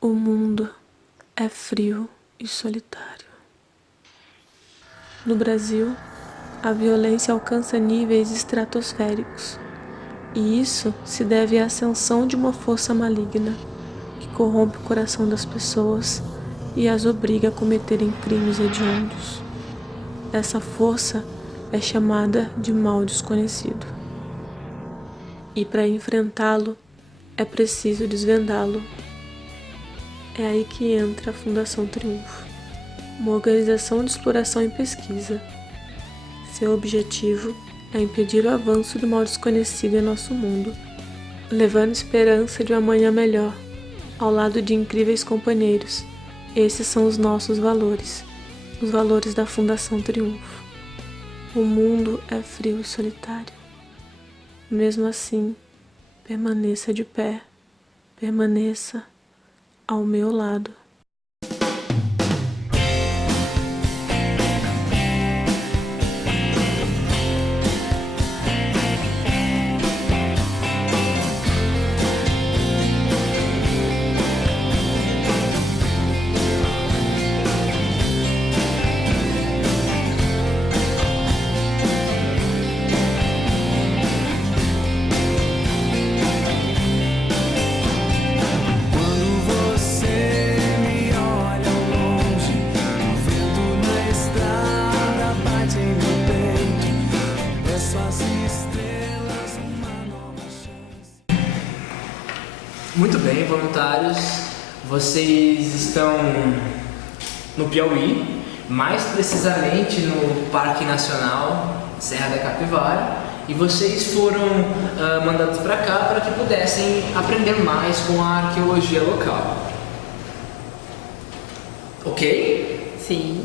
O mundo é frio e solitário. No Brasil, a violência alcança níveis estratosféricos, e isso se deve à ascensão de uma força maligna que corrompe o coração das pessoas e as obriga a cometerem crimes hediondos. Essa força é chamada de mal desconhecido. E para enfrentá-lo, é preciso desvendá-lo. É aí que entra a Fundação Triunfo, uma organização de exploração e pesquisa. Seu objetivo é impedir o avanço do mal desconhecido em nosso mundo, levando esperança de um amanhã melhor, ao lado de incríveis companheiros. Esses são os nossos valores, os valores da Fundação Triunfo. O mundo é frio e solitário. Mesmo assim, permaneça de pé, permaneça ao meu lado. Muito bem, voluntários, vocês estão no Piauí, mais precisamente no Parque Nacional Serra da Capivara, e vocês foram mandados para cá para que pudessem aprender mais com a arqueologia local. Ok? Sim.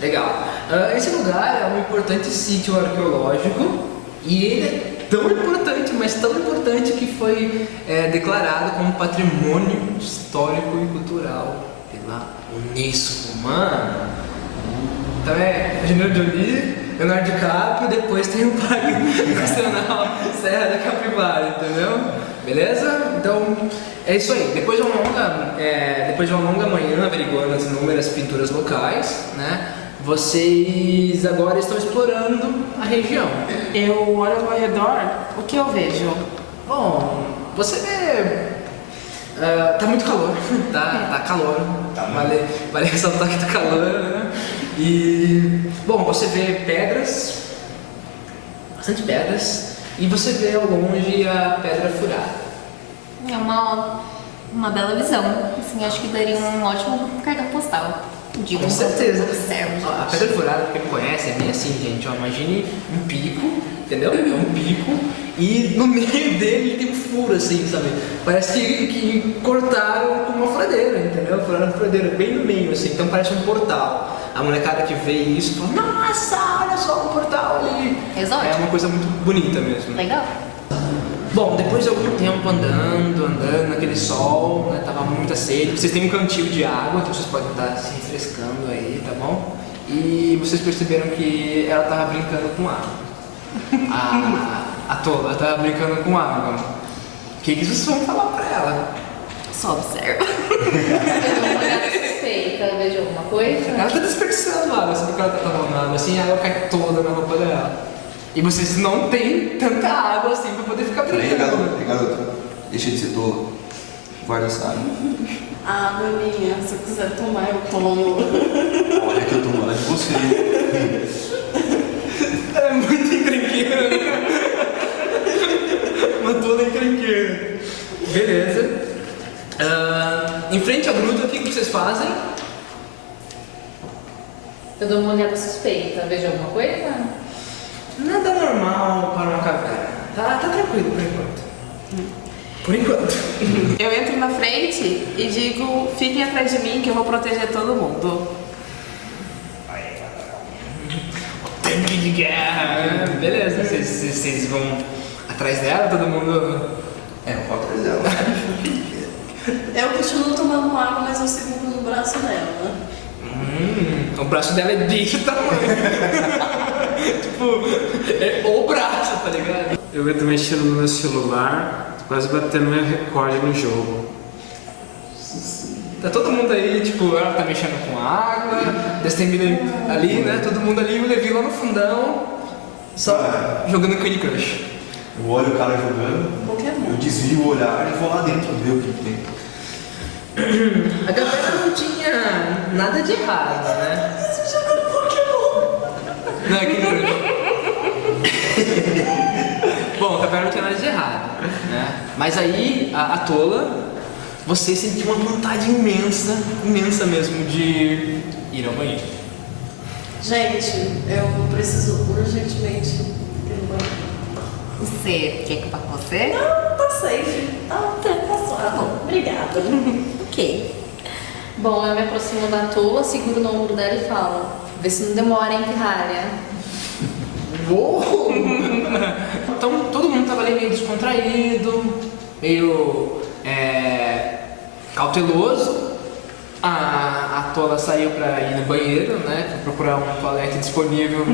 Legal. Esse lugar é um importante sítio arqueológico e ele é tão importante, mas tão importante que foi declarado como patrimônio histórico e cultural pela Unesco, mano. Então é Engenheiro de Oli, Leonardo DiCaprio, depois tem o Parque Nacional Serra da Capivara, entendeu? Beleza? Então é isso aí. Depois de uma longa manhã averiguando as inúmeras pinturas locais, né? Vocês agora estão explorando a região. Eu olho ao meu redor, o que eu vejo? Bom, você vê... tá muito calor, tá calor, vale ressaltar que tá calor, né? E... Bom, você vê pedras, bastante pedras, e você vê ao longe a Pedra Furada. É uma bela visão. Assim, acho que daria um ótimo cartão postal. Digo, com certeza. Serve, A Pedra Furada, pra quem não conhece, é bem assim, gente. Ó, imagine um pico, entendeu? É um pico, e no meio dele tem um furo, assim, sabe? Parece que cortaram com uma furadeira, entendeu? Furaram uma furadeira bem no meio, assim. Então parece um portal. A molecada que vê isso fala, nossa, olha só o portal ali. Exótico. É uma coisa muito bonita mesmo. Legal. Bom, depois de algum tempo andando naquele sol, né, tava muita sede. Vocês têm um cantil de água, então vocês podem estar se refrescando aí, tá bom? E vocês perceberam que ela tava brincando com água. A tola tava brincando com água. O que vocês vão falar pra ela? Só observa. Uma olhada suspeita, vejo alguma coisa? Ela tá desperdiçando água, sabe que ela tá tomando água assim, a água cai toda na roupa dela. E vocês não têm tanta água assim pra poder ficar brincando. Peraí, garoto, deixa de ser tolo. Guarda essa água. A água é minha, se eu quiser tomar, eu tomo. Olha que eu tô morando de você. É muito encrenqueira, né? Uma tola encrenqueira. Beleza. Em frente à gruta, o que vocês fazem? Eu dou uma olhada suspeita, vejo alguma coisa? Nada normal para uma caverna. Tá tranquilo por enquanto. Por enquanto. Eu entro na frente e digo, fiquem atrás de mim que eu vou proteger todo mundo. Tanque de guerra. Beleza, vocês vão atrás dela, todo mundo... É, eu vou atrás dela. Eu continuo tomando água, mas eu seguro no braço dela. O braço dela é desse tamanho. Tipo, é o braço, tá ligado? Eu entro mexendo no meu celular, quase batendo meu recorde no jogo. Tá todo mundo aí, tipo, ela tá mexendo com água, destemida ali, né? Todo mundo ali, o Levi lá no fundão, só jogando Candy Crush. Eu olho o cara jogando, Pokémon. eu desvio o olhar e vou lá dentro ver o que tem. A galera não tinha nada de errado, né? Você jogando Pokémon. Não, é que bom, a galera não tinha nada de errado, né? Mas aí, a tola, você sentiu uma vontade imensa, imensa mesmo, de ir ao banheiro. Gente, eu preciso urgentemente ir no banheiro. Você quer que eu vá com você? Não, tá safe. Tá suave. Obrigada. Ok. Bom, eu me aproximo da Tula, seguro no ombro dela e falo: vê se não demora, hein, pirralha. Uou! Então todo mundo tava ali meio descontraído, meio cauteloso. A Tola saiu pra ir no banheiro, né? Pra procurar um toalete disponível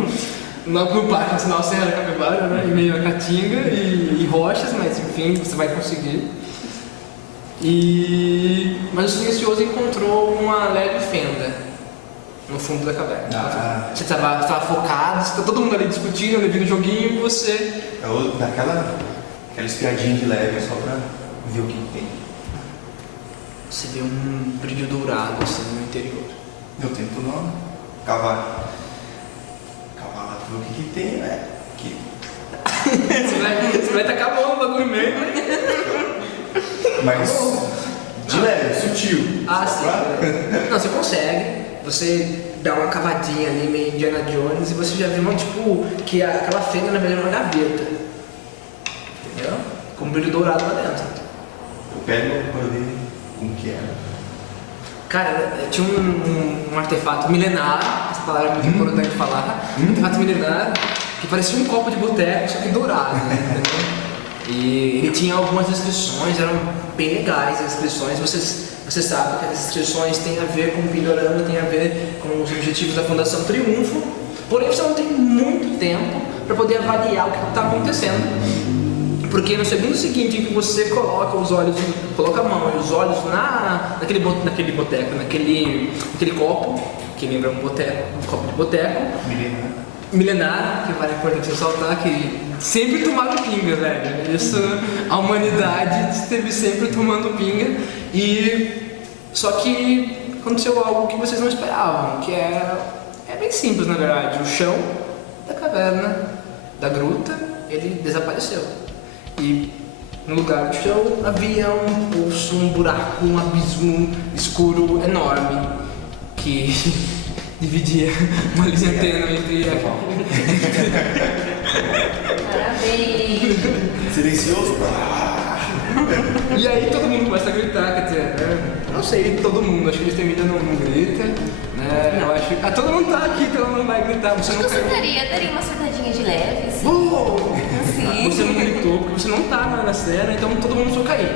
no Parque Nacional Serra da Capivara, né? Em meio a caatinga e rochas, mas enfim, você vai conseguir. Mas o silencioso encontrou uma leve fenda no fundo da caverna. Você estava focado, todo mundo ali discutindo, ali no joguinho, e você... Aquela espiadinha de leve, só pra ver o que tem. Você vê um brilho dourado assim no interior. Eu tento não cavar lá pra ver o que tem, né? Aqui. Você vai tacar a mão no bagulho meio, né? Mas de leve, sutil. Ah, sim. Não, você consegue. Você dá uma cavadinha ali, meio Indiana Jones, e você já vê tipo, que aquela fenda na verdade é uma gaveta. Entendeu? Com um brilho dourado lá dentro. Eu pego pra ver como que é. Cara, tinha um artefato milenar, essa palavra é muito importante de falar, um artefato milenar que parecia um copo de boteco, só que dourado, né? E ele tinha algumas inscrições, eram bem legais as inscrições, você sabe que as inscrições têm a ver com o Pindorama, tem a ver com os objetivos da Fundação Triunfo, porém você não tem muito tempo para poder avaliar o que está acontecendo. Porque no segundo seguinte em que você coloca os olhos, coloca a mão e os olhos naquele boteco, naquele copo, que lembra um copo de boteco, milenar, que vale a importante ressaltar, que sempre tomaram pinga, velho. Isso, a humanidade esteve sempre tomando pinga, só que aconteceu algo que vocês não esperavam, que é bem simples na verdade. O chão da caverna, da gruta, ele desapareceu. E no lugar do chão havia um poço, um buraco, um abismo escuro enorme que dividia uma linha tênue entre Parabéns! Silencioso? E aí todo mundo começa a gritar, quer dizer, né? Não sei, todo mundo, acho que eles terminam não grita, né? Eu acho que. Todo mundo tá aqui, todo mundo vai gritar, você não daria uma surtadinha de leve, assim. Sim. Você não gritou, porque você não tá na cena, então todo mundo só caiu.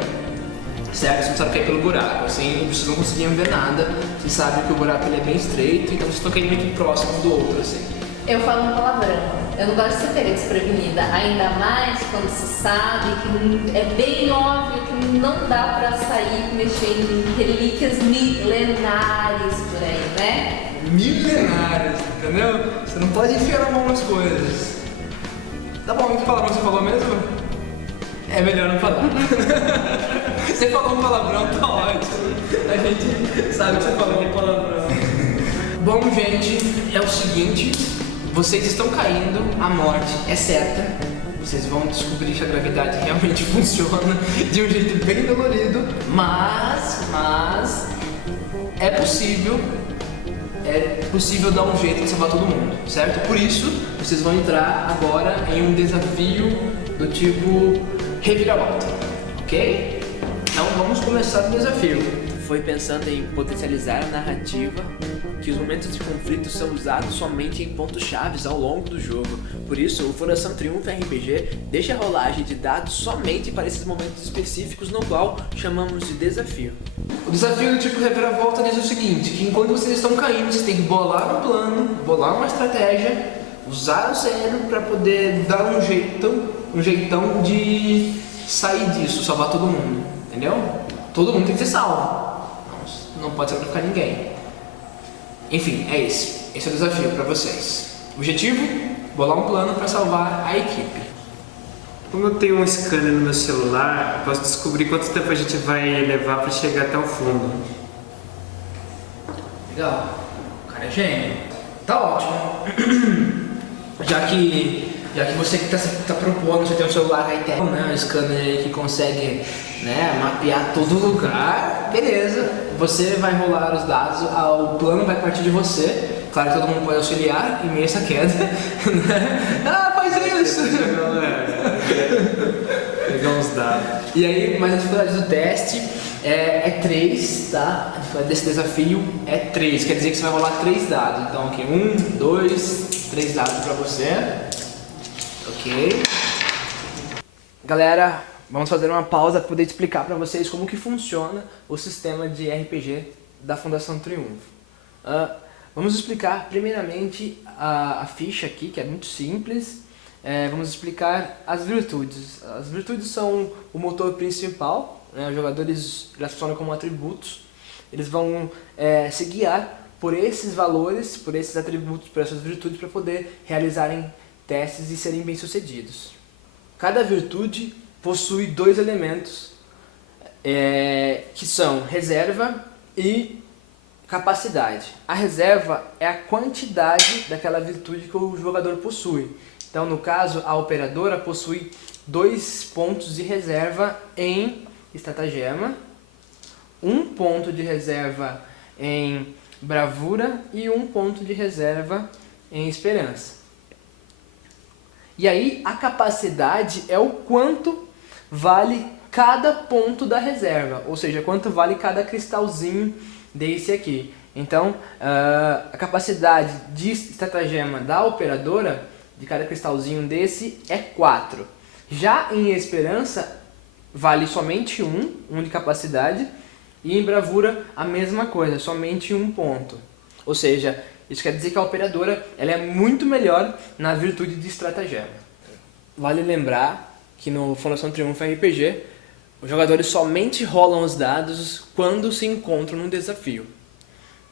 Certo? Você não sabe cair pelo buraco, assim, vocês não conseguiam ver nada, vocês sabem que o buraco ele é bem estreito, então vocês estão caindo meio que próximos do outro, assim. Eu falo um palavrão. Eu não gosto de ser pega desprevenida, ainda mais quando se sabe que é bem óbvio que não dá pra sair mexendo em relíquias milenares por aí, né? Milenários, entendeu? Você não pode enfiar a mão nas coisas. Tá bom, que palavrão você falou mesmo? É melhor não falar. Você falou um palavrão, tá ótimo. A gente sabe que você falou um palavrão. Bom, gente, é o seguinte. Vocês estão caindo, a morte é certa. Vocês vão descobrir que a gravidade realmente funciona de um jeito bem dolorido, mas é possível dar um jeito de salvar todo mundo, certo? Por isso, vocês vão entrar agora em um desafio do tipo reviravolta, ok? Então vamos começar o desafio. Foi pensando em potencializar a narrativa que os momentos de conflito são usados somente em pontos chaves ao longo do jogo. Por isso, o Fundação Triunfo RPG deixa a rolagem de dados somente para esses momentos específicos, no qual chamamos de desafio. O desafio do tipo reviravolta diz o seguinte, que enquanto vocês estão caindo, vocês têm que bolar um plano, bolar uma estratégia, usar o cérebro para poder dar um jeitão de sair disso, salvar todo mundo, entendeu? Todo mundo tem que ser salvo. não pode sacrificar ninguém. Enfim, é esse. Esse é o desafio para vocês. Objetivo? Bolar um plano para salvar a equipe. Como eu tenho um scanner no meu celular, eu posso descobrir quanto tempo a gente vai levar para chegar até o fundo. Legal. O cara é gênio. Tá ótimo. Já que você que tá propondo, você tem um celular high-tech, né, um scanner que consegue, né, mapear todo lugar, beleza. Você vai rolar os dados, o plano vai partir de você. Claro que todo mundo pode auxiliar em meio a essa queda. Ah, faz isso! Pegar uns dados. E aí, mas a dificuldade do teste é 3, tá? A dificuldade desse desafio é 3, quer dizer que você vai rolar 3 dados. Então aqui, 1, 2, 3 dados pra você. Ok. Galera, vamos fazer uma pausa para poder explicar para vocês como que funciona o sistema de RPG da Fundação Triunfo. Vamos explicar primeiramente a ficha aqui, que é muito simples. Vamos explicar as virtudes. As virtudes são o motor principal, né? Os jogadores elas funcionam como atributos. Eles vão se guiar por esses valores, por esses atributos, por essas virtudes, para poder realizarem testes e serem bem-sucedidos. Cada virtude possui 2 elementos, que são reserva e capacidade. A reserva é a quantidade daquela virtude que o jogador possui. Então, no caso, a operadora possui 2 pontos de reserva em estratagema, 1 ponto de reserva em bravura e 1 ponto de reserva em esperança. E aí, a capacidade é o quanto vale cada ponto da reserva, ou seja, quanto vale cada cristalzinho desse aqui. Então, a capacidade de estratagema da operadora, de cada cristalzinho desse, é 4. Já em esperança, vale somente 1 de capacidade, e em bravura a mesma coisa, somente 1 ponto. Ou seja, isso quer dizer que a operadora ela é muito melhor na virtude de estratagema. Vale lembrar que no Fundação Triunfo RPG, os jogadores somente rolam os dados quando se encontram num desafio.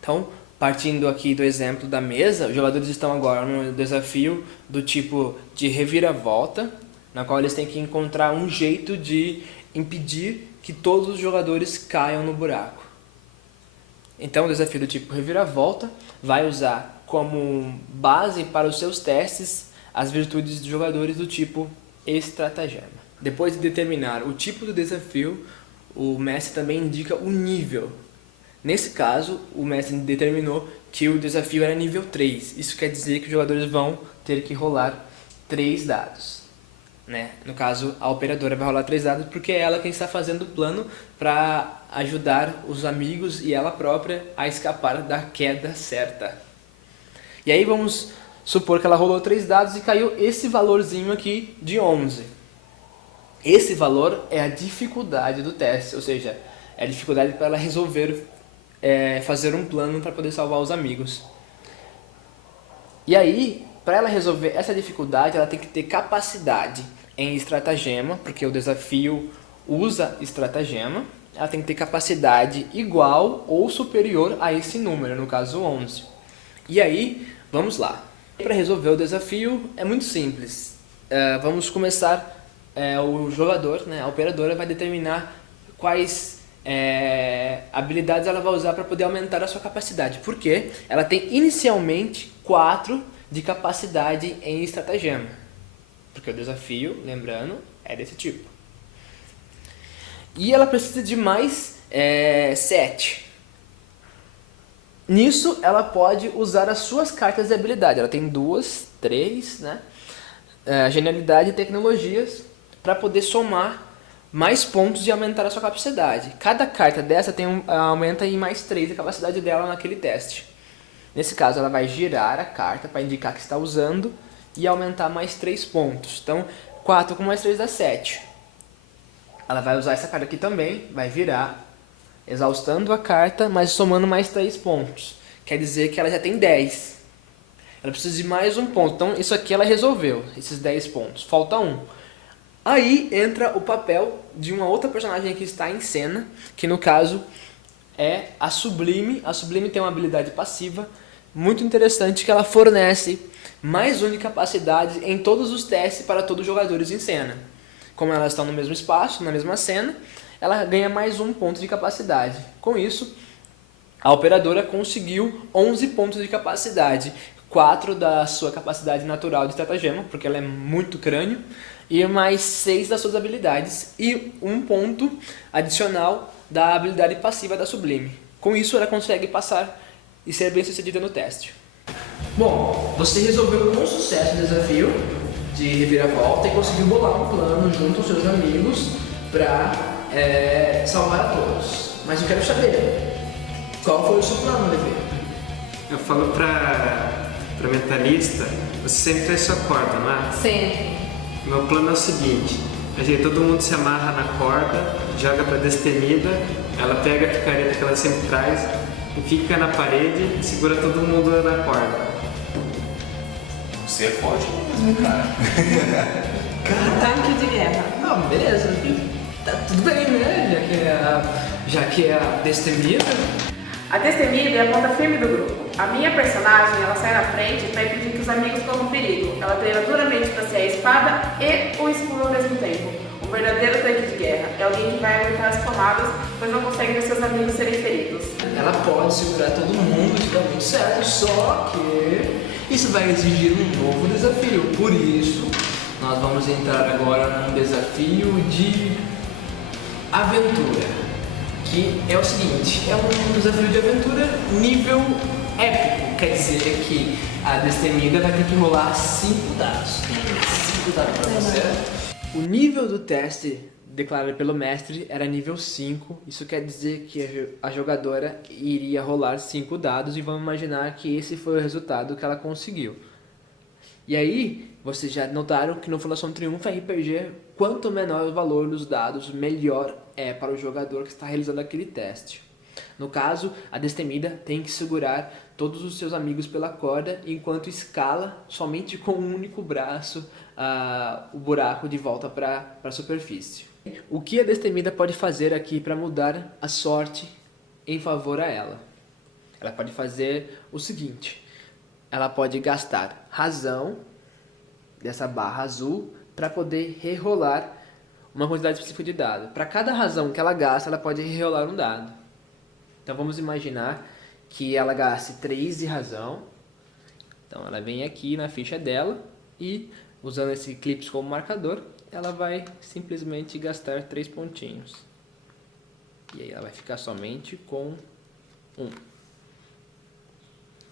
Então, partindo aqui do exemplo da mesa, os jogadores estão agora no desafio do tipo de reviravolta, na qual eles têm que encontrar um jeito de impedir que todos os jogadores caiam no buraco. Então, o desafio do tipo reviravolta vai usar como base para os seus testes as virtudes dos jogadores do tipo estratagema. Depois de determinar o tipo do desafio, o mestre também indica o nível. Nesse caso, o mestre determinou que o desafio era nível 3. Isso quer dizer que os jogadores vão ter que rolar 3 dados. Né? No caso, a operadora vai rolar 3 dados porque é ela quem está fazendo o plano para ajudar os amigos e ela própria a escapar da queda certa. E aí vamos supor que ela rolou 3 dados e caiu esse valorzinho aqui de 11. Esse valor é a dificuldade do teste, ou seja, é a dificuldade para ela resolver fazer um plano para poder salvar os amigos. E aí, para ela resolver essa dificuldade, ela tem que ter capacidade em estratagema, porque o desafio usa estratagema. Ela tem que ter capacidade igual ou superior a esse número, no caso 11. E aí, vamos lá. Para resolver o desafio é muito simples. Vamos começar, o jogador, né, a operadora vai determinar quais habilidades ela vai usar para poder aumentar a sua capacidade. Porque ela tem inicialmente 4 de capacidade em estratagema. Porque o desafio, lembrando, é desse tipo. E ela precisa de mais 7. Nisso, ela pode usar as suas cartas de habilidade. Ela tem 2, 3, né? Genialidade e tecnologias, para poder somar mais pontos e aumentar a sua capacidade. Cada carta dessa aumenta em mais 3 a capacidade dela naquele teste. Nesse caso, ela vai girar a carta para indicar que está usando e aumentar mais 3 pontos. Então, 4 com mais 3 dá 7. Ela vai usar essa carta aqui também, vai virar, exaustando a carta, mas somando mais 3 pontos. Quer dizer que ela já tem 10. Ela precisa de mais um ponto. Então, isso aqui ela resolveu, esses 10 pontos. Falta 1. Aí entra o papel de uma outra personagem que está em cena, que no caso é a Sublime. A Sublime tem uma habilidade passiva muito interessante que ela fornece mais uma de capacidade em todos os testes para todos os jogadores em cena. Como elas estão no mesmo espaço, na mesma cena, ela ganha mais um ponto de capacidade. Com isso, a operadora conseguiu 11 pontos de capacidade, 4 da sua capacidade natural de estratagema, porque ela é muito crânio, e mais 6 das suas habilidades, e um ponto adicional da habilidade passiva da Sublime. Com isso, ela consegue passar e ser bem sucedida no teste. Bom, você resolveu com sucesso o desafio de reviravolta e conseguiu bolar um plano junto aos seus amigos para salvar a todos. Mas eu quero saber, qual foi o seu plano, Levi? Eu falo pra mentalista, você sempre traz sua corda, não é? Sempre. Meu plano é o seguinte, todo mundo se amarra na corda, joga pra Destemida, ela pega a picareta que ela sempre traz e fica na parede e segura todo mundo na corda. Você é forte mesmo, cara. Tanque de guerra. Não, beleza. Tá tudo bem, né? Já que é a Destemida. A Destemida é a ponta firme do grupo. A minha personagem, ela sai na frente para impedir que os amigos corram perigo. Ela treina duramente para ser a espada e o escudo ao mesmo tempo. Um verdadeiro tanque de guerra. É alguém que vai aguentar as tomadas, pois não consegue ver seus amigos serem feridos. Ela pode segurar todo mundo, isso dá muito certo, só que isso vai exigir um novo desafio. Por isso, nós vamos entrar agora num desafio de aventura, que é o seguinte, é um desafio de aventura nível épico, quer dizer que a Destemida vai ter que rolar 5 dados. 5 dados pra você. O nível do teste declarado pelo mestre era nível 5, isso quer dizer que a jogadora iria rolar 5 dados e vamos imaginar que esse foi o resultado que ela conseguiu. E aí, vocês já notaram que no Fundação Triunfo RPG, quanto menor o valor dos dados, melhor é para o jogador que está realizando aquele teste. No caso, a Destemida tem que segurar todos os seus amigos pela corda, enquanto escala somente com um único braço o buraco de volta para a superfície. O que a Destemida pode fazer aqui para mudar a sorte em favor a ela? Ela pode fazer o seguinte, ela pode gastar razão dessa barra azul para poder rerolar uma quantidade específica de dado. Para cada razão que ela gasta, ela pode rerolar um dado. Então vamos imaginar que ela gaste 3 de razão. Então ela vem aqui na ficha dela e, usando esse eclipse como marcador, ela vai simplesmente gastar 3 pontinhos. E aí ela vai ficar somente com 1.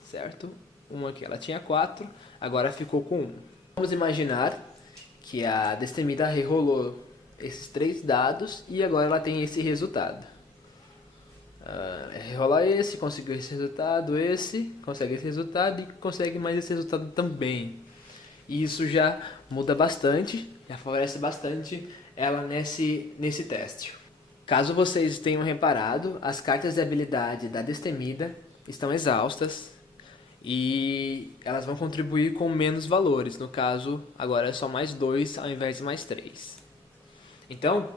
Certo? 1 aqui. Ela tinha 4, agora ficou com 1. Vamos imaginar que a Destemida rerolou esses 3 dados e agora ela tem esse resultado. Rerolar esse, conseguiu esse resultado, consegue esse resultado e consegue mais esse resultado também. E isso já muda bastante, já favorece bastante ela nesse teste. Caso vocês tenham reparado, as cartas de habilidade da Destemida estão exaustas e elas vão contribuir com menos valores. No caso, agora é só mais 2 ao invés de mais 3. Então,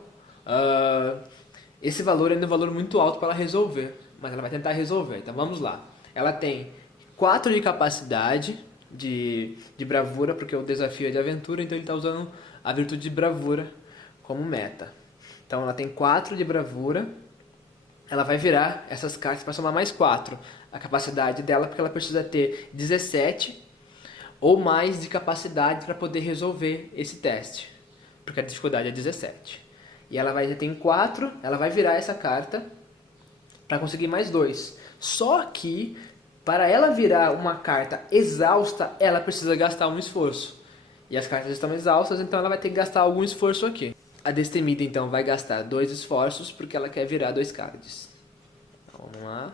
esse valor ainda é um valor muito alto para ela resolver, mas ela vai tentar resolver. Então vamos lá. Ela tem 4 de capacidade de bravura, porque o desafio é de aventura, então ele está usando a virtude de bravura como meta. Então ela tem 4 de bravura, ela vai virar essas cartas para somar mais 4 a capacidade dela, porque ela precisa ter 17 ou mais de capacidade para poder resolver esse teste, porque a dificuldade é 17. E ela vai ter 4, ela vai virar essa carta para conseguir mais 2. Só que, para ela virar uma carta exausta, ela precisa gastar um esforço. E as cartas estão exaustas, então ela vai ter que gastar algum esforço aqui. A Destemida, então, vai gastar 2 esforços, porque ela quer virar 2 cards. Então, vamos lá.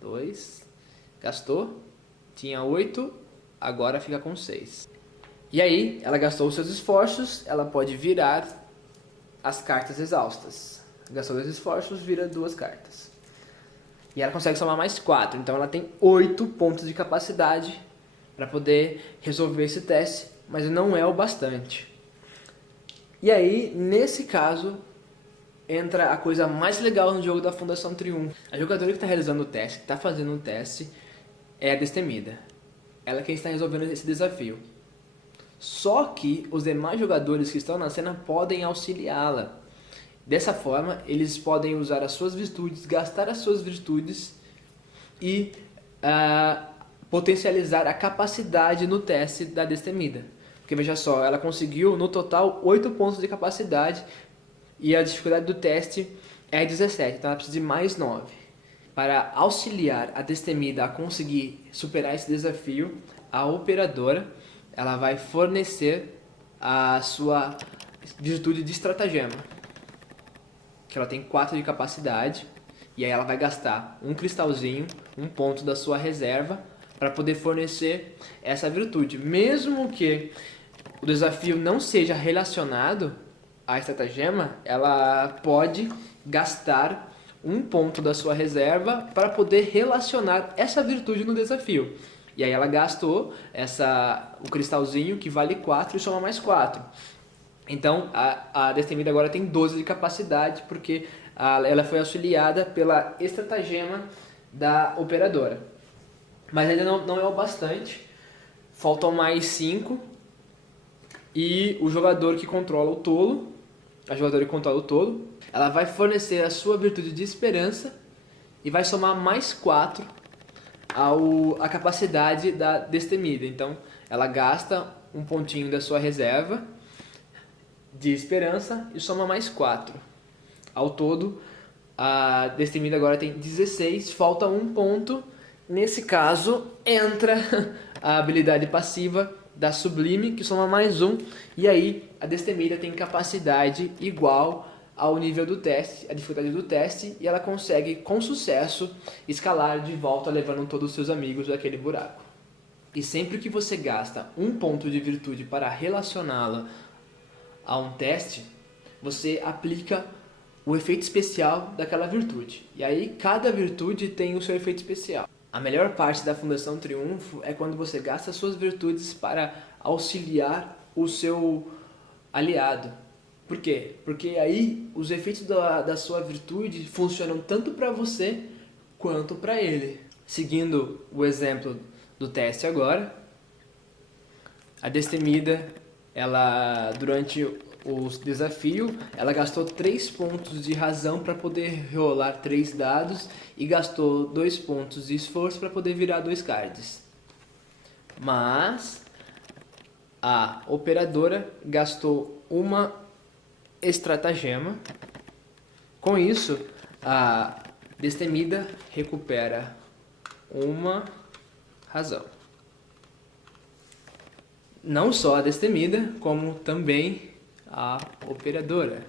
2. Gastou. Tinha 8, agora fica com 6. E aí, ela gastou os seus esforços, ela pode virar as cartas exaustas. Gastou 2 esforços, vira 2 cartas. E ela consegue somar mais 4. Então ela tem 8 pontos de capacidade para poder resolver esse teste, mas não é o bastante. E aí, nesse caso, entra a coisa mais legal no jogo da Fundação Triunfo. A jogadora que está realizando o teste, que está fazendo o teste, é a Destemida. Ela é quem está resolvendo esse desafio. Só que os demais jogadores que estão na cena podem auxiliá-la. Dessa forma, eles podem usar as suas virtudes, gastar as suas virtudes e potencializar a capacidade no teste da Destemida. Porque veja só, ela conseguiu no total 8 pontos de capacidade e a dificuldade do teste é 17, então ela precisa de mais 9. Para auxiliar a Destemida a conseguir superar esse desafio, a operadora ela vai fornecer a sua virtude de estratagema, que ela tem 4 de capacidade, e aí ela vai gastar um cristalzinho, um ponto da sua reserva, para poder fornecer essa virtude. Mesmo que o desafio não seja relacionado à estratagema, ela pode gastar um ponto da sua reserva para poder relacionar essa virtude no desafio. E aí ela gastou o cristalzinho que vale 4 e soma mais 4. Então a Destemida agora tem 12 de capacidade, porque ela foi auxiliada pela estratagema da operadora. Mas ainda não é o bastante, faltam mais 5. E o jogador que controla o tolo, a jogadora que controla o tolo, ela vai fornecer a sua virtude de esperança e vai somar mais 4 a capacidade da Destemida. Então ela gasta um pontinho da sua reserva de esperança e soma mais 4. Ao todo, a Destemida agora tem 16, falta um ponto. Nesse caso, entra a habilidade passiva da Sublime, que soma mais 1, e aí a Destemida tem capacidade igual ao nível do teste, a dificuldade do teste, e ela consegue, com sucesso, escalar de volta, levando todos os seus amigos daquele buraco. E sempre que você gasta um ponto de virtude para relacioná-la a um teste, você aplica o efeito especial daquela virtude. E aí cada virtude tem o seu efeito especial. A melhor parte da Fundação Triunfo é quando você gasta suas virtudes para auxiliar o seu aliado. Por quê? Porque aí os efeitos da sua virtude funcionam tanto para você quanto para ele. Seguindo o exemplo do teste agora, a Destemida, ela durante o desafio, ela gastou 3 pontos de razão para poder rolar 3 dados e gastou 2 pontos de esforço para poder virar 2 cards. Mas a operadora gastou uma estratagema. Com isso, a Destemida recupera uma razão. Não só a Destemida, como também a operadora,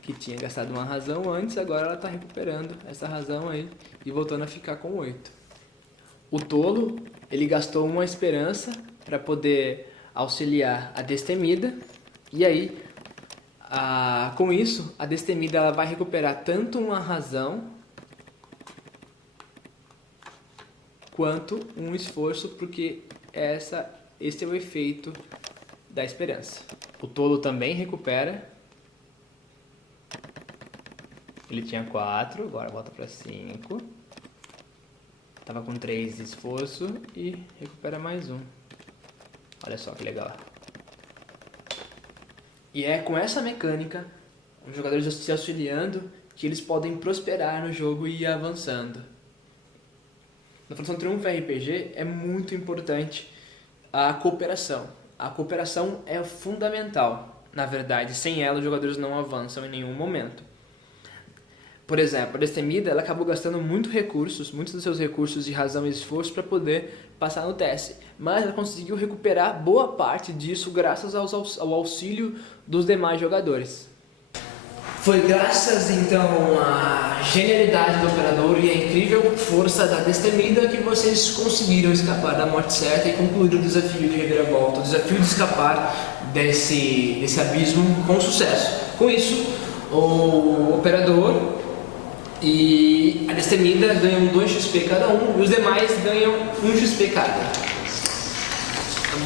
que tinha gastado uma razão antes, agora ela está recuperando essa razão aí e voltando a ficar com 8. O tolo, ele gastou uma esperança para poder auxiliar a Destemida, e aí, com isso, a Destemida ela vai recuperar tanto uma razão quanto um esforço, porque esse é o efeito da esperança. O tolo também recupera. Ele tinha 4, agora volta para 5. Estava com 3 de esforço e recupera mais 1. Olha só que legal. E é com essa mecânica, os jogadores se auxiliando, que eles podem prosperar no jogo e ir avançando. Na Fundação Triunfo RPG é muito importante a cooperação. A cooperação é fundamental. Na verdade, sem ela os jogadores não avançam em nenhum momento. Por exemplo, a Destemida ela acabou gastando muitos dos seus recursos de razão e esforço para poder passar no teste. Mas ela conseguiu recuperar boa parte disso graças ao auxílio dos demais jogadores. Foi graças então à genialidade do operador e à incrível força da Destemida que vocês conseguiram escapar da morte certa e concluir o desafio de reviravolta, o desafio de escapar desse abismo com sucesso. Com isso, o operador e a Destemida ganham 2 XP cada um e os demais ganham 1 XP cada.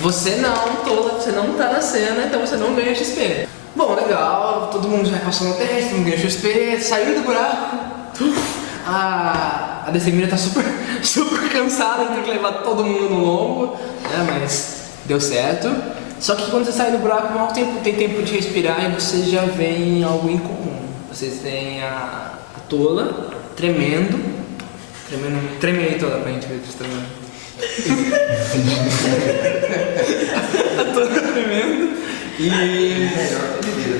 Você não está na cena, então você não ganha XP. Bom, legal, todo mundo já passou no teste, todo mundo ganhou XP, saiu do buraco. A Destemira tá super cansada de ter que levar todo mundo no lombo, né? Mas deu certo. Só que quando você sai do buraco, mal tem tempo de respirar e você já vê algo incomum. Vocês veem a Tola tremendo aí toda pra gente ver se tremendo. A Tola tremendo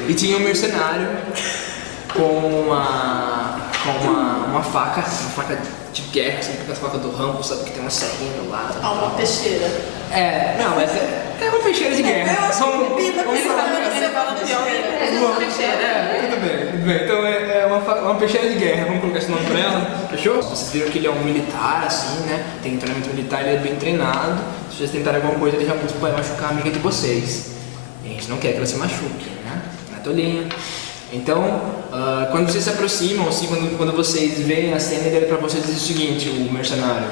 e tinha um mercenário com uma faca de guerra, assim, com a faca do Rambo, sabe, que tem uma serrinha do lado. Uma peixeira. Não, mas é uma peixeira de guerra. Tudo bem. Então é uma peixeira de guerra, vamos colocar esse nome pra ela, fechou? Vocês viram que ele é um militar, assim, né? Tem treinamento militar, ele é bem treinado. Se vocês tentarem alguma coisa, ele já pode machucar a amiga de vocês. E a gente não quer que ela se machuque, né? Não é tolinha. Então, quando vocês se aproximam, assim, quando vocês veem a cena, ele olha pra vocês e diz o seguinte, o mercenário.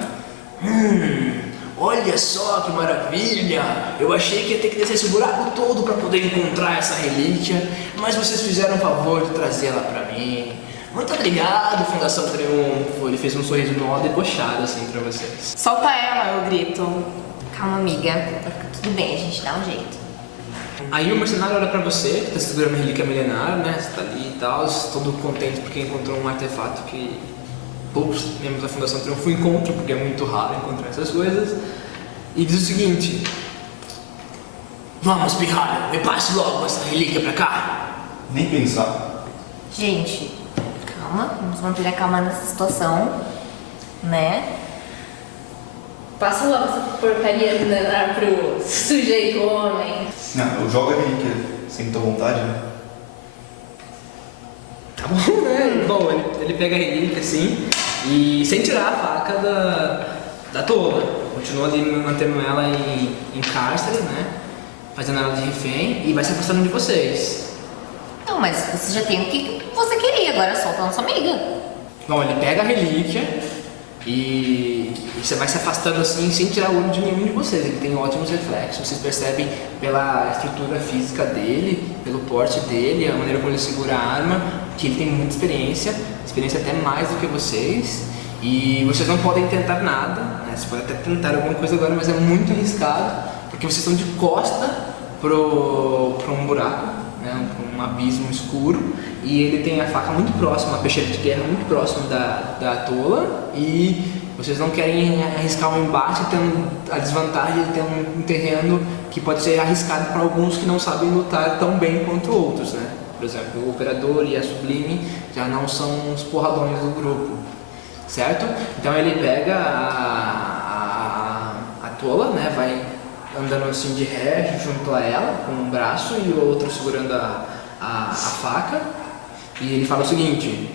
Olha só que maravilha! Eu achei que ia ter que descer esse buraco todo para poder encontrar essa relíquia, mas vocês fizeram o favor de trazê-la para mim. Muito obrigado, Fundação Triunfo. Ele fez um sorriso mó debochado assim para vocês. Solta ela, eu grito. Calma, amiga. Tudo bem, a gente dá um jeito. Aí o mercenário olha pra você, que tá segurando uma relíquia milenar, né? Você tá ali e tal, todo contente porque encontrou um artefato que poucos membros da Fundação Triunfo encontram, porque é muito raro encontrar essas coisas. E diz o seguinte: vamos, pirralho, me passe logo essa relíquia pra cá. Nem pensar. Gente, calma, vamos manter a calma nessa situação, né? Passa logo essa porcaria milenar pro sujeito homem. Não, eu jogo a relíquia sem muita vontade, né? Tá bom, né? Bom, ele pega a relíquia assim e sem tirar a faca da Tola. Continua ali mantendo ela em cárcere, né? Fazendo ela de refém e vai se afastando de vocês. Não, mas você já tem o que você queria, agora solta a nossa amiga. Bom, ele pega a relíquia e você vai se afastando assim sem tirar o olho de nenhum de vocês. Ele tem ótimos reflexos. Vocês percebem pela estrutura física dele, pelo porte dele, a maneira como ele segura a arma, que ele tem muita experiência até mais do que vocês. E vocês não podem tentar nada, né? Vocês podem até tentar alguma coisa agora, mas é muito arriscado, porque vocês estão de costa para um buraco, né? Um abismo escuro, e ele tem a faca muito próxima, a peixeira de guerra muito próxima da Tola, e vocês não querem arriscar um embate tendo a desvantagem de ter um terreno que pode ser arriscado para alguns que não sabem lutar tão bem quanto outros, né? Por exemplo, o Operador e a Sublime já não são os porradões do grupo, certo? Então ele pega a Tola, né? Vai andando assim de ré junto a ela, com um braço e o outro segurando a faca, e ele fala o seguinte: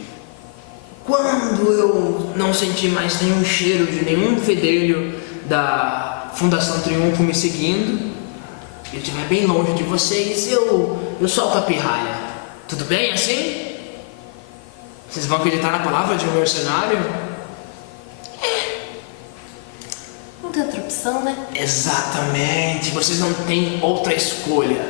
quando eu não sentir mais nenhum cheiro de nenhum fedelho da Fundação Triunfo me seguindo, eu estiver bem longe de vocês, eu solto a pirralha. Tudo bem assim? Vocês vão acreditar na palavra de um mercenário? Não tem outra opção, né? Exatamente, vocês não têm outra escolha.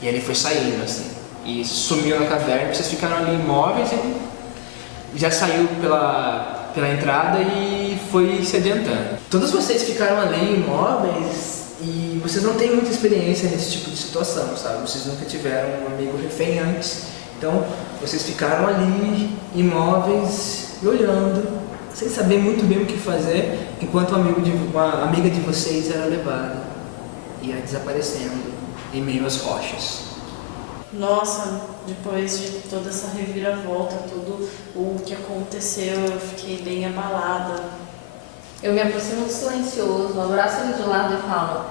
E ele foi saindo assim, e sumiu na caverna. Vocês ficaram ali imóveis e já saiu pela entrada e foi se adiantando. Todos vocês ficaram ali imóveis e vocês não têm muita experiência nesse tipo de situação, sabe? Vocês nunca tiveram um amigo refém antes. Então, vocês ficaram ali imóveis e olhando, sem saber muito bem o que fazer, enquanto uma amiga de vocês era levada, ia desaparecendo em meio às rochas. Nossa, depois de toda essa reviravolta, tudo o que aconteceu, eu fiquei bem abalada. Eu me aproximo silencioso, abraço ele de lado e falo: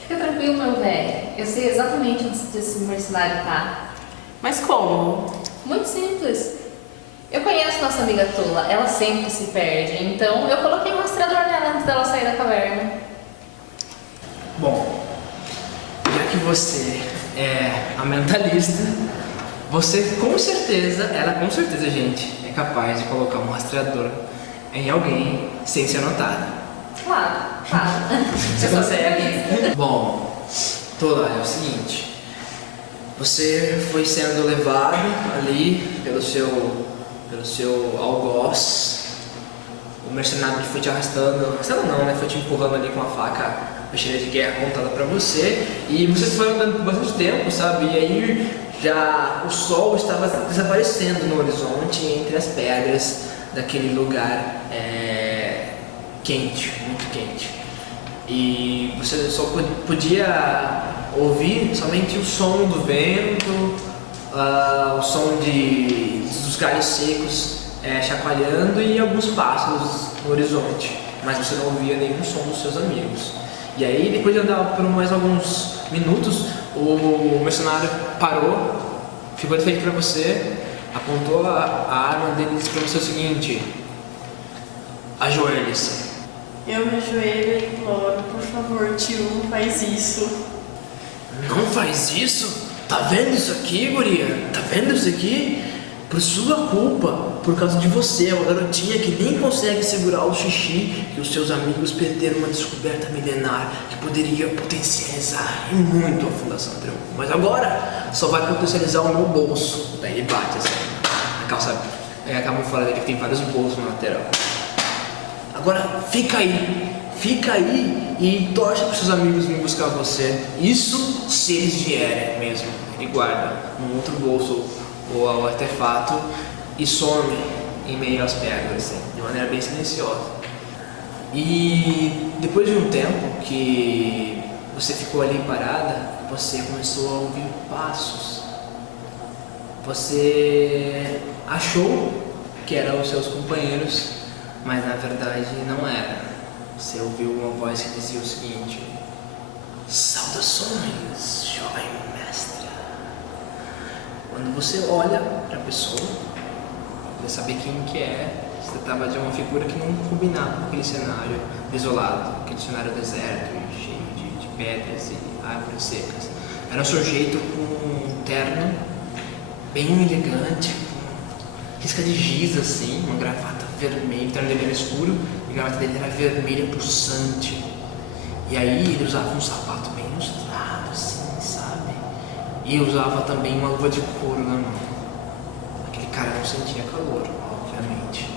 fica tranquilo, meu velho, eu sei exatamente onde esse mercenário tá. Mas como? Muito simples. Eu conheço nossa amiga Tola, ela sempre se perde, então eu coloquei um rastreador nela antes dela sair da caverna. Bom, já que você é a mentalista, você com certeza, gente, é capaz de colocar um rastreador em alguém sem ser notada. Claro. Você consegue? Bom, Tola, é o seguinte: Você foi sendo levado ali pelo seu algoz. O mercenário que foi te arrastando não, né? Foi te empurrando ali com a faca cheia de guerra apontada pra você. E vocês foram andando por bastante tempo, sabe? E aí já o sol estava desaparecendo no horizonte entre as pedras daquele lugar quente, muito quente. E você só podia ouvir somente o som do vento, o som dos galhos secos chacoalhando e alguns pássaros no horizonte, mas você não ouvia nenhum som dos seus amigos. E aí, depois de andar por mais alguns minutos, o mercenário parou, ficou de frente para você, apontou a arma dele e disse para você o seguinte: ajoelhe-se. Eu me ajoelho e imploro, por favor, tio, não faz isso. Não faz isso? Tá vendo isso aqui, guria? Tá vendo isso aqui? Por sua culpa, por causa de você, uma garotinha que nem consegue segurar o xixi, que os seus amigos perderam uma descoberta milenar que poderia potencializar em muito a Fundação Triunfo. Mas agora só vai potencializar o meu bolso. Daí ele bate assim, a calça, a camuflada dele que tem vários bolsos na lateral. Agora fica aí e torce para os seus amigos virem buscar você. Isso se eles vierem mesmo. Ele guarda num outro bolso o artefato e some em meio às pedras, assim, de maneira bem silenciosa. E depois de um tempo que você ficou ali parada, você começou a ouvir passos. Você achou que eram os seus companheiros, mas na verdade não era. Você ouviu uma voz que dizia o seguinte: saudações, jovem mestre. Quando você olha para a pessoa, para saber quem que é, você tratava de uma figura que não combinava com aquele cenário desolado, aquele cenário deserto, cheio de pedras e árvores secas. Era um sujeito com um terno bem elegante, com risca de giz assim, uma gravata vermelha, o terno dele era escuro, e a gravata dele era vermelha pulsante. E aí ele usava um sapato bem lustrado assim, sabe? E usava também uma luva de couro na mão. Aquele cara não sentia calor, obviamente.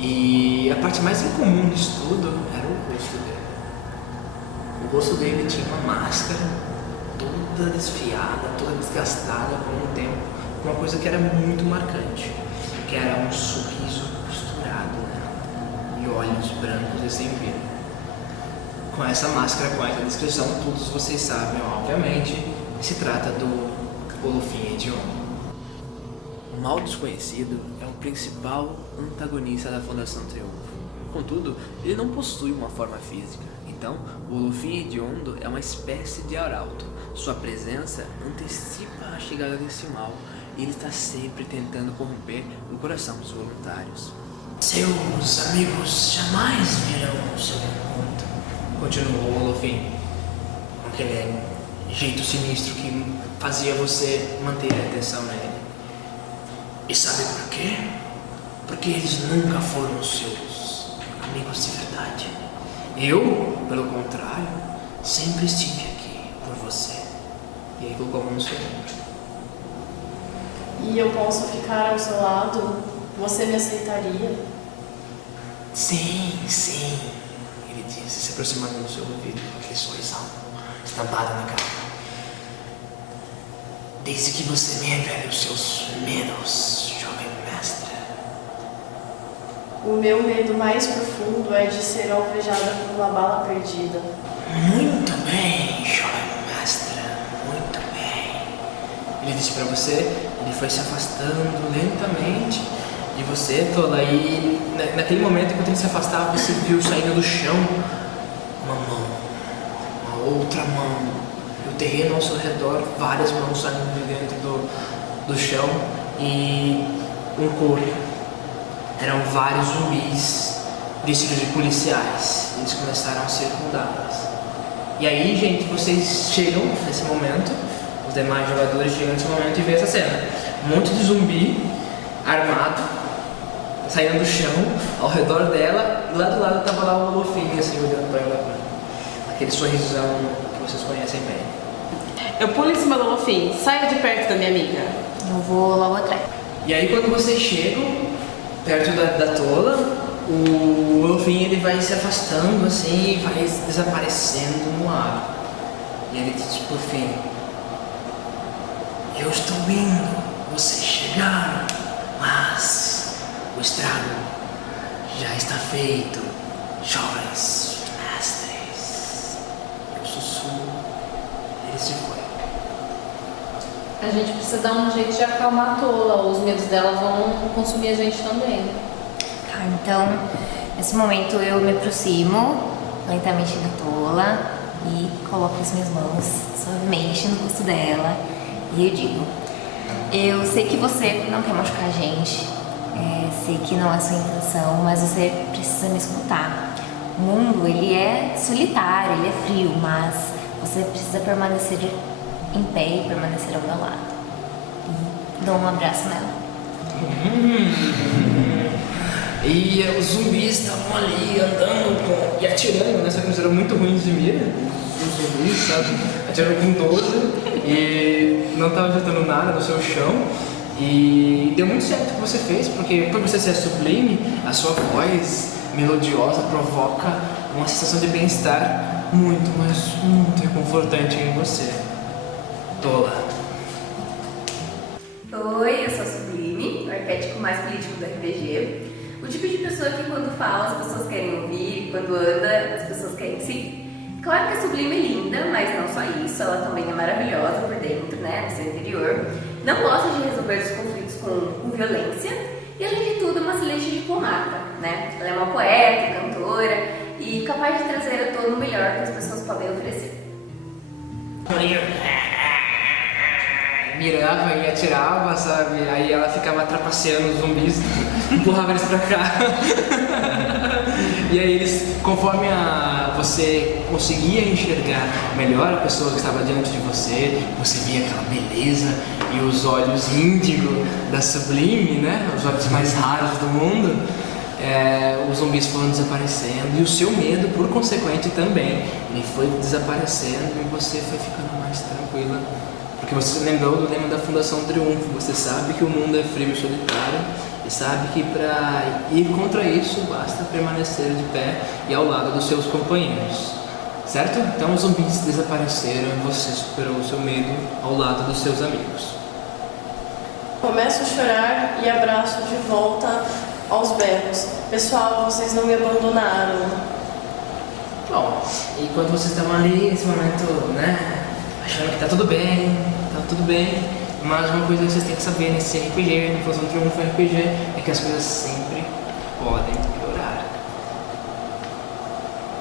E a parte mais incomum disso tudo era o rosto dele. O rosto dele tinha uma máscara toda desfiada, toda desgastada com o tempo, uma coisa que era muito marcante, que era um sorriso costurado nela e olhos brancos e sem vida. Com essa máscara, com essa descrição, todos vocês sabem, obviamente, que se trata do Olofin Hediondo. O Mal Desconhecido é o principal antagonista da Fundação Triunfo. Contudo, ele não possui uma forma física. Então, o Olofin Hediondo é uma espécie de arauto. Sua presença antecipa a chegada desse mal e ele está sempre tentando corromper o coração dos voluntários. Seus amigos jamais virão ao seu encontro, continuou o Olofin, com aquele jeito sinistro que fazia você manter a atenção nele. E sabe por quê? Porque eles nunca foram seus amigos de verdade. Eu, pelo contrário, sempre estive aqui por você. E aí colocou a mão no seu ombro. E eu posso ficar ao seu lado? Você me aceitaria? Sim, sim, ele disse, se aproximando do seu ouvido, com aquele sorrisão estampado na cara. Desde que você me revele os seus medos, jovem mestre. O meu medo mais profundo é de ser alvejada por uma bala perdida. Muito bem, jovem mestre, muito bem. Ele disse pra você, ele foi se afastando lentamente de você, toda. E naquele momento, enquanto ele se afastava, você viu saindo do chão uma mão, uma outra mão. O terreno ao seu redor, várias mãos saindo de dentro do chão e um corpo. Eram vários zumbis vestidos de policiais. Eles começaram a circundá-las. E aí, gente, vocês chegam nesse momento, os demais jogadores chegam nesse momento e vê essa cena. Um monte de zumbi armado, saindo do chão, ao redor dela, e lá do lado tava lá o Olofin, assim, olhando pra ela, aquele sorrisão que vocês conhecem bem. Eu pulo em cima do Lofim. Saia de perto da minha amiga. Eu vou logo atrás. E aí quando vocês chegam perto da tola, o Lofim ele vai se afastando assim e vai desaparecendo no ar. E ele diz por fim: eu estou indo, vocês chegaram, mas o estrago já está feito, jovens mestres. Eu sussurro, ele se foi. A gente precisa dar um jeito de acalmar a tola, ou os medos dela vão consumir a gente também. Tá, então, nesse momento eu me aproximo lentamente da tola e coloco as minhas mãos suavemente no rosto dela e eu digo: eu sei que você não quer machucar a gente, sei que não é a sua intenção, mas você precisa me escutar. O mundo, ele é solitário, ele é frio, mas você precisa permanecer em pé e permanecer ao meu lado. E dou um abraço nela. E os zumbis estavam ali andando e atirando, né? Só que eles eram muito ruins de mira, os zumbis, sabe? Atirando com 12 e não estavam acertando nada no seu chão. E deu muito certo o que você fez, porque por você ser sublime, a sua voz melodiosa provoca uma sensação de bem-estar muito, mas muito reconfortante em você. Tola. Oi, eu sou a Sublime, o arquétipo mais político do RPG. O tipo de pessoa que quando fala as pessoas querem ouvir, quando anda as pessoas querem seguir. Claro que a Sublime é linda, mas não só isso, ela também é maravilhosa por dentro, né, no seu interior. Não gosta de resolver os conflitos com violência e, além de tudo, é uma excelente diplomata, né? Ela é uma poeta, cantora e capaz de trazer a todo o melhor que as pessoas podem oferecer. Mirava e atirava, sabe? Aí ela ficava trapaceando os zumbis, empurrava eles pra cá. E aí eles, conforme você conseguia enxergar melhor a pessoa que estava diante de você, você via aquela beleza e os olhos índigo da Sublime, né? Os olhos mais raros do mundo. Os zumbis foram desaparecendo e o seu medo, por consequente, também. Ele foi desaparecendo e você foi ficando mais tranquila. Porque você lembrou do lema da Fundação Triunfo. Você sabe que o mundo é frio e solitário e sabe que para ir contra isso basta permanecer de pé e ao lado dos seus companheiros. Certo? Então os zumbis desapareceram e você superou o seu medo ao lado dos seus amigos. Começo a chorar e abraço de volta aos berros. Pessoal, vocês não me abandonaram. Bom, e quando vocês estavam ali, nesse momento, né, achando que tá tudo bem, mas uma coisa que vocês têm que saber nesse RPG, no Fundação Triunfo RPG, é que as coisas sempre podem piorar.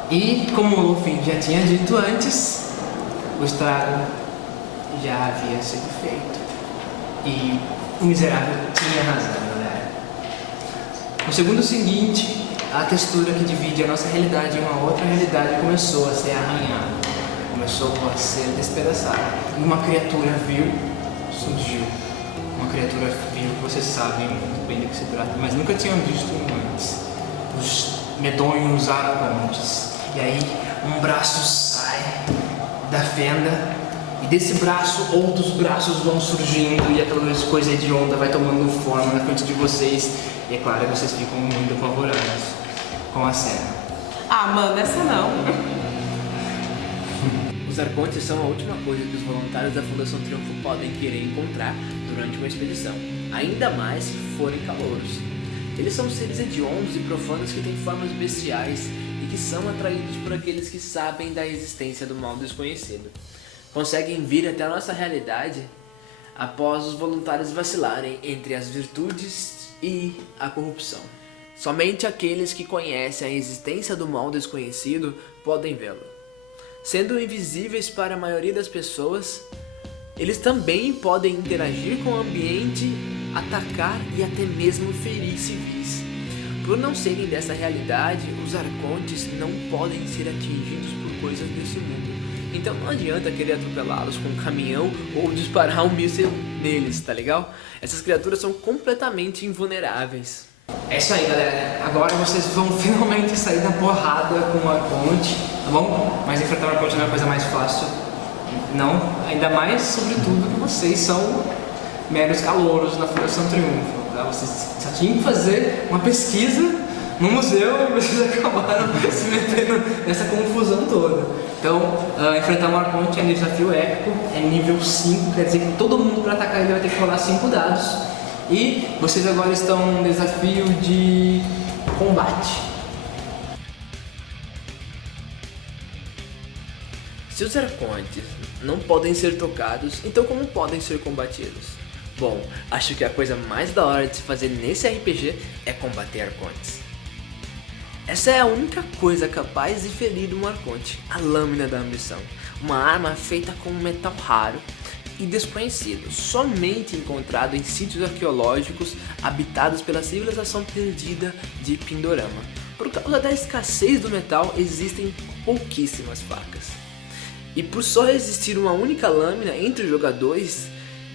E como o Lofim já tinha dito antes, o estrago já havia sido feito. E o miserável tinha razão, galera. No segundo seguinte, a textura que divide a nossa realidade em uma outra realidade começou a ser arranhada, começou a ser despedaçada. E uma criatura vil surgiu. Uma criatura vil que vocês sabem muito bem do que se trata, mas nunca tinham visto antes. Os medonhos arcontes. E aí um braço sai da fenda e desse braço outros braços vão surgindo e aquela coisa hedionda vai tomando forma na frente de vocês. E é claro, vocês ficam muito apavorados com a cena. Ah, mano, essa não. Os arcontes são a última coisa que os voluntários da Fundação Triunfo podem querer encontrar durante uma expedição, ainda mais se forem calouros. Eles são seres hediondos e profanos que têm formas bestiais e que são atraídos por aqueles que sabem da existência do mal desconhecido. Conseguem vir até a nossa realidade após os voluntários vacilarem entre as virtudes e a corrupção. Somente aqueles que conhecem a existência do mal desconhecido podem vê-lo. Sendo invisíveis para a maioria das pessoas, eles também podem interagir com o ambiente, atacar e até mesmo ferir civis. Por não serem dessa realidade, os arcontes não podem ser atingidos por coisas desse mundo. Então não adianta querer atropelá-los com um caminhão ou disparar um míssil neles, tá legal? Essas criaturas são completamente invulneráveis. É isso aí, galera. Agora vocês vão finalmente sair da porrada com o arconte, tá bom? Mas enfrentar o arconte não é a coisa mais fácil. Não, ainda mais, sobretudo, que vocês são meros calouros na Fundação Triunfo. Tá? Vocês só tinham que fazer uma pesquisa no museu e vocês acabaram se metendo nessa confusão toda. Então, enfrentar um Arconte é desafio épico, é nível 5, quer dizer que todo mundo para atacar ele vai ter que rolar 5 dados. E vocês agora estão num desafio de combate. Se os Arcontes não podem ser tocados, então como podem ser combatidos? Bom, acho que a coisa mais da hora de se fazer nesse RPG é combater Arcontes. Essa é a única coisa capaz de ferir um Arconte, a Lâmina da Ambição, uma arma feita com um metal raro e desconhecido, somente encontrado em sítios arqueológicos habitados pela civilização perdida de Pindorama. Por causa da escassez do metal, existem pouquíssimas facas. E por só existir uma única lâmina entre os jogadores,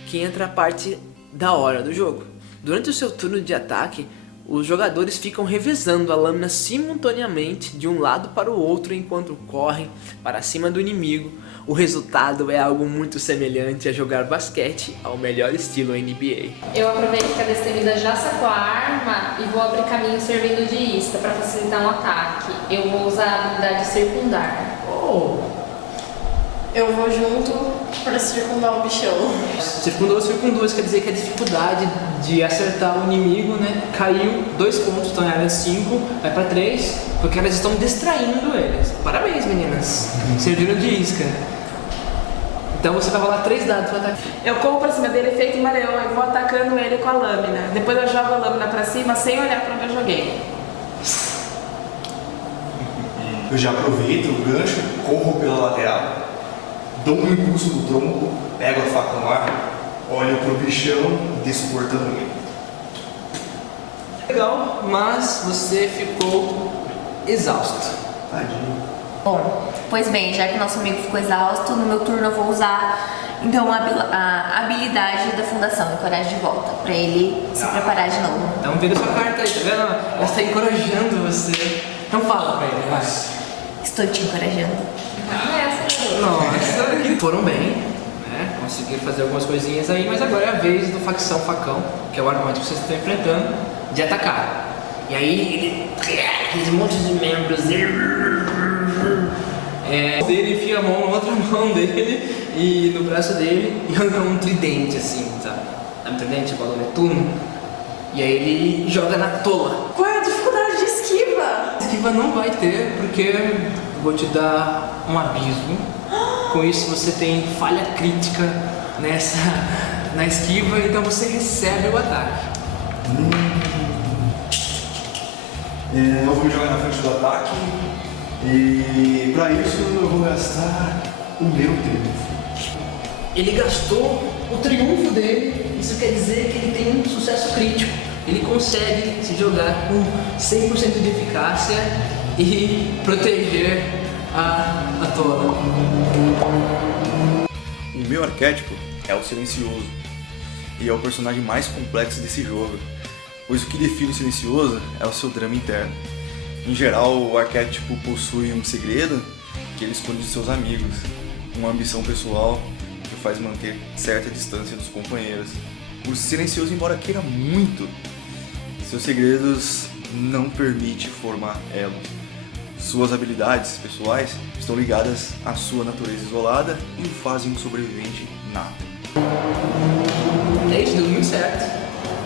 que entra a parte da hora do jogo. Durante o seu turno de ataque, os jogadores ficam revezando a lâmina simultaneamente de um lado para o outro enquanto correm para cima do inimigo. O resultado é algo muito semelhante a jogar basquete ao melhor estilo NBA. Eu aproveito que a Destemida já sacou a arma e vou abrir caminho servindo de isca para facilitar um ataque. Eu vou usar a habilidade circundar. Eu vou junto pra circundar o bichão. Circundou, isso quer dizer que a dificuldade de acertar o inimigo, né, caiu 2 pontos, estão em área 5, vai pra 3, porque elas estão distraindo eles. Parabéns, meninas, serviram de isca. Então você vai rolar 3 dados pra atacar. Eu corro pra cima dele, feito em Mareon, e vou atacando ele com a lâmina. Depois eu jogo a lâmina pra cima sem olhar pra onde eu joguei. Eu já aproveito o gancho, corro pela lateral, dou um impulso no tronco, pego a faca no ar, olho pro bichão e desço cortando ele. Legal, mas você ficou exausto. Tadinho. Bom, pois bem, já que nosso amigo ficou exausto, no meu turno eu vou usar então a habilidade da Fundação, Encoraje de Volta, pra ele se preparar de novo. Então vira sua carta aí, tá vendo? Ela está encorajando você. Então fala pra ele, vai. Estou te encorajando. Nossa, que foram bem, né? Conseguiram fazer algumas coisinhas aí, mas agora é a vez do Facção Facão, que é o Arconte que vocês estão enfrentando, de atacar. E aí ele... aqueles montes de membros ele enfia a mão na outra mão dele e no braço dele e arranca um tridente assim, sabe? É um tridente igual ao Netuno. E aí ele joga na tola. Qual é a dificuldade de esquiva? Esquiva não vai ter, porque eu vou te dar um aviso. Com isso você tem falha crítica na esquiva, então você recebe o ataque. Eu vou me jogar na frente do ataque e pra isso eu vou gastar o meu triunfo. Ele gastou o triunfo dele, isso quer dizer que ele tem um sucesso crítico. Ele consegue se jogar com 100% de eficácia e proteger a tola. O meu arquétipo é o Silencioso e é o personagem mais complexo desse jogo, pois o que define o Silencioso é o seu drama interno. Em geral, o arquétipo possui um segredo que ele esconde de seus amigos, uma ambição pessoal que o faz manter certa distância dos companheiros. O Silencioso, embora queira muito, seus segredos não permitem formar elos. Suas habilidades pessoais estão ligadas à sua natureza isolada e o fazem um sobrevivente nato. É isso, deu muito certo.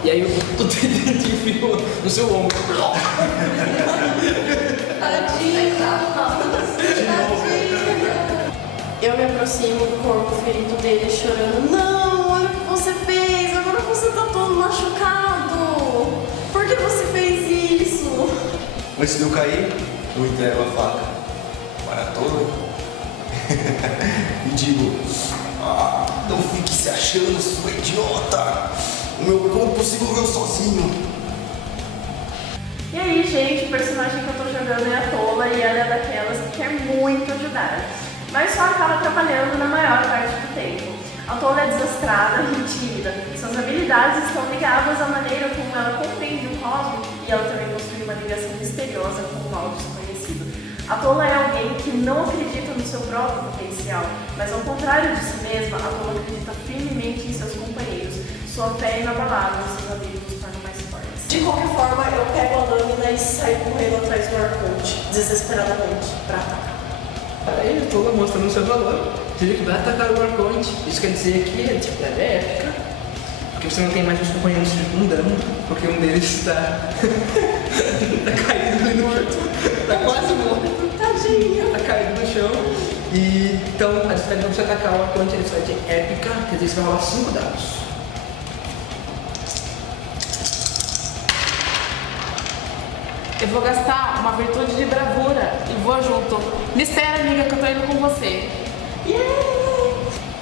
E aí o tridente enfiou no seu ombro. Eu me aproximo do corpo ferido dele chorando. Não, olha o que você fez, agora você tá todo machucado. Por que você fez isso? Antes de eu cair, eu entrego a faca para a tola e digo: não fique se achando, sua idiota! O meu corpo se moveu sozinho. E aí, gente, o personagem que eu tô jogando é a Tola e ela é daquelas que quer muito ajudar, mas só acaba atrapalhando na maior parte do tempo. A Tola é desastrada e tímida. Suas habilidades estão ligadas à maneira como ela compreende o cosmos e ela também possui uma ligação misteriosa com o mal desconhecido. A Tola é alguém que não acredita no seu próprio potencial. especial, mas ao contrário de si mesma, a Tola acredita firmemente em seus companheiros. Sua fé é inabalável e seus amigos os tornam mais fortes. De qualquer forma, eu pego a lâmina e saio correndo atrás do Arconte, desesperadamente, pra atacar. Aí o Tola mostrando o seu valor, você vê que vai atacar o Arconte. Isso quer dizer que a dificuldade é épica, porque você não tem mais os companheiros circundando, porque um deles está tá caído ali no chão, tá quase morto. Tadinho. Tá caído no chão. E então a dificuldade de você atacar o Arconte é épica, quer dizer que você vai rolar 5 dados. Eu vou gastar uma virtude de bravura e vou junto. Me espera, amiga, que eu tô indo com você.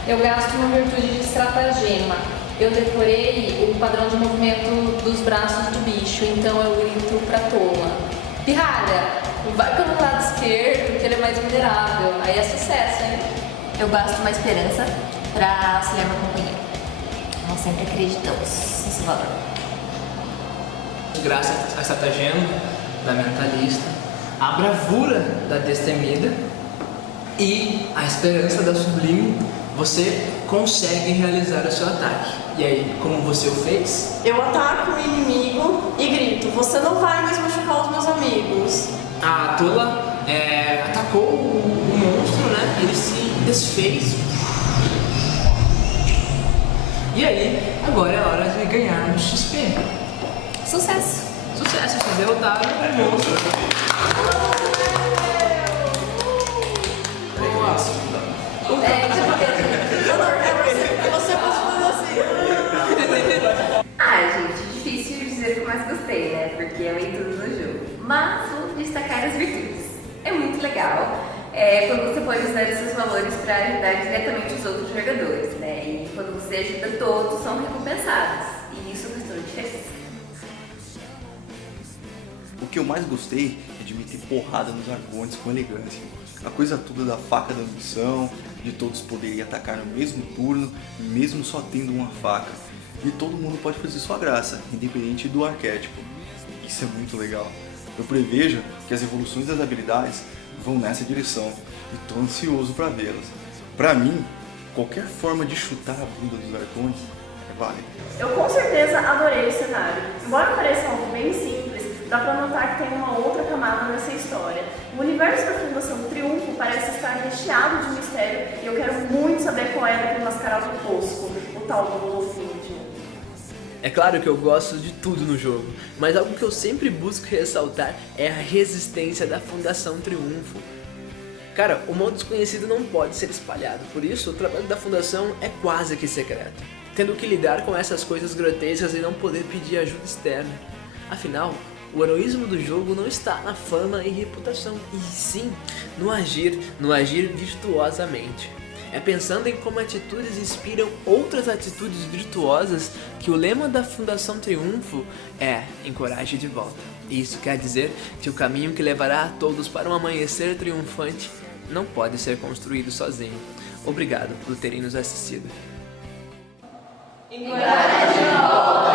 Eu gasto uma virtude de estratagema. Eu decorei o padrão de movimento dos braços do bicho, então eu grito pra Tola: pirralha, vai pelo lado esquerdo, que ele é mais vulnerável. Aí é sucesso, hein? Eu gasto uma esperança pra auxiliar meu companheiro. Nós sempre acreditamos nesse valor. Graças à estratagema da mentalista, a bravura da destemida e a esperança da sublime, você consegue realizar o seu ataque. E aí, como você o fez? Eu ataco o inimigo e grito: você não vai mais machucar os meus amigos. A Tola atacou o monstro, né? Ele se desfez. E aí, agora é a hora de ganharmos XP. Sucesso! Sucesso, vocês derrotaram o monstro. Você pode fazer assim. Gente, difícil dizer o que eu mais gostei, né? Porque eu amei tudo no jogo. Mas vou destacar as virtudes. É muito legal quando você pode usar os seus valores para ajudar diretamente os outros jogadores, né? E quando você ajuda todos, são recompensados. E isso faz toda a diferença. O que eu mais gostei é de meter porrada nos arcontes com elegância. A coisa toda da faca da ambição, de todos poderem atacar no mesmo turno, mesmo só tendo uma faca. E todo mundo pode fazer sua graça, independente do arquétipo. Isso é muito legal. Eu prevejo que as evoluções das habilidades vão nessa direção e tô ansioso para vê-las. Para mim, qualquer forma de chutar a bunda dos arcontes é válida. Eu com certeza adorei o cenário. Embora pareça algo bem simples, dá pra notar que tem uma outra camada nessa história. O universo da Fundação Triunfo parece estar recheado de mistério e eu quero muito saber qual é daquele mascarado tosco, o tal do golfinho. É claro que eu gosto de tudo no jogo, mas algo que eu sempre busco ressaltar é a resistência da Fundação Triunfo. Cara, o mal desconhecido não pode ser espalhado, por isso o trabalho da Fundação é quase que secreto, tendo que lidar com essas coisas grotescas e não poder pedir ajuda externa. Afinal, o heroísmo do jogo não está na fama e reputação, e sim no agir virtuosamente. É pensando em como atitudes inspiram outras atitudes virtuosas que o lema da Fundação Triunfo é Encoraje de volta. E isso quer dizer que o caminho que levará a todos para um amanhecer triunfante não pode ser construído sozinho. Obrigado por terem nos assistido. Encoraje de volta!